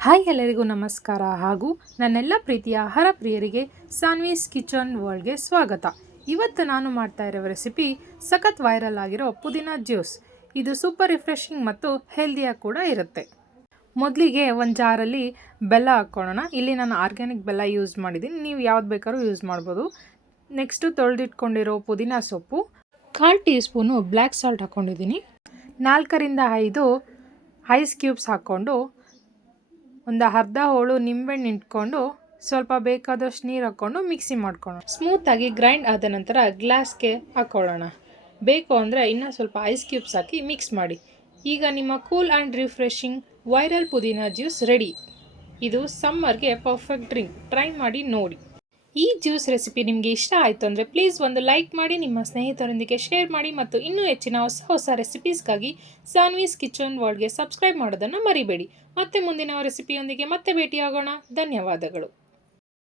Hi ಎಲ್ಲರಿಗೂ ನಮಸ್ಕಾರ ಹಾಗೂ ನನ್ನೆಲ್ಲ ಪ್ರೀತಿಯ ಆಹಾರ ಪ್ರಿಯರಿಗೆ ಸಾನ್ವೀಸ್ ಕಿಚನ್ ವರ್ಲ್ಡ್ಗೆ ಸ್ವಾಗತ. ಇವತ್ತು ನಾನು ಮಾಡ್ತಾ ಇರೋ ರೆಸಿಪಿ ಸಖತ್ ವೈರಲ್ ಆಗಿರೋ ಪುದೀನ ಜ್ಯೂಸ್. ಇದು ಸೂಪರ್ ರಿಫ್ರೆಶಿಂಗ್ ಮತ್ತು ಹೆಲ್ದಿಯಾಗಿ ಕೂಡ ಇರುತ್ತೆ. ಮೊದಲಿಗೆ ಒಂದು ಜಾರಲ್ಲಿ ಬೆಲ್ಲ ಹಾಕ್ಕೊಳ್ಳೋಣ. ಇಲ್ಲಿ ನಾನು ಆರ್ಗ್ಯಾನಿಕ್ ಬೆಲ್ಲ ಯೂಸ್ ಮಾಡಿದ್ದೀನಿ, ನೀವು ಯಾವ್ದು ಬೇಕಾದ್ರೂ ಯೂಸ್ ಮಾಡ್ಬೋದು. ನೆಕ್ಸ್ಟು ತೊಳೆದಿಟ್ಕೊಂಡಿರೋ ಪುದೀನ ಸೊಪ್ಪು, 1/4 ಟೀ ಸ್ಪೂನು ಬ್ಲ್ಯಾಕ್ ಸಾಲ್ಟ್ ಹಾಕ್ಕೊಂಡಿದ್ದೀನಿ, 4-5 ಐಸ್ ಕ್ಯೂಬ್ಸ್ ಹಾಕ್ಕೊಂಡು ಒಂದು ಅರ್ಧ ಹೋಳು ನಿಂಬೆಹಣ್ಣು ಇಟ್ಕೊಂಡು ಸ್ವಲ್ಪ ಬೇಕಾದಷ್ಟು ನೀರು ಹಾಕ್ಕೊಂಡು ಮಿಕ್ಸಿ ಮಾಡ್ಕೊಳ್ಳೋಣ. ಸ್ಮೂತಾಗಿ ಗ್ರೈಂಡ್ ಆದ ನಂತರ ಗ್ಲಾಸ್ಗೆ ಹಾಕ್ಕೊಳ್ಳೋಣ. ಬೇಕು ಅಂದರೆ ಇನ್ನೂ ಸ್ವಲ್ಪ ಐಸ್ ಕ್ಯೂಬ್ಸ್ ಹಾಕಿ ಮಿಕ್ಸ್ ಮಾಡಿ. ಈಗ ನಿಮ್ಮ ಕೂಲ್ ಆ್ಯಂಡ್ ರಿಫ್ರೆಶಿಂಗ್ ವೈರಲ್ ಪುದೀನ ಜ್ಯೂಸ್ ರೆಡಿ. ಇದು ಸಮ್ಮರ್ಗೆ ಪರ್ಫೆಕ್ಟ್ ಡ್ರಿಂಕ್. ಟ್ರೈ ಮಾಡಿ ನೋಡಿ. ಈ ಜ್ಯೂಸ್ ರೆಸಿಪಿ ನಿಮಗೆ ಇಷ್ಟ ಆಯಿತು ಅಂದರೆ ಪ್ಲೀಸ್ ಒಂದು ಲೈಕ್ ಮಾಡಿ, ನಿಮ್ಮ ಸ್ನೇಹಿತರೊಂದಿಗೆ ಶೇರ್ ಮಾಡಿ ಮತ್ತು ಇನ್ನೂ ಹೆಚ್ಚಿನ ಹೊಸ ರೆಸಿಪೀಸ್ಗಾಗಿ ಸಾನ್ವೀಸ್ ಕಿಚನ್ ವರ್ಲ್ಡ್ಗೆ ಸಬ್ಸ್ಕ್ರೈಬ್ ಮಾಡೋದನ್ನು ಮರಿಬೇಡಿ. ಮತ್ತೆ ಮುಂದಿನ ರೆಸಿಪಿಯೊಂದಿಗೆ ಮತ್ತೆ ಭೇಟಿಯಾಗೋಣ. ಧನ್ಯವಾದಗಳು.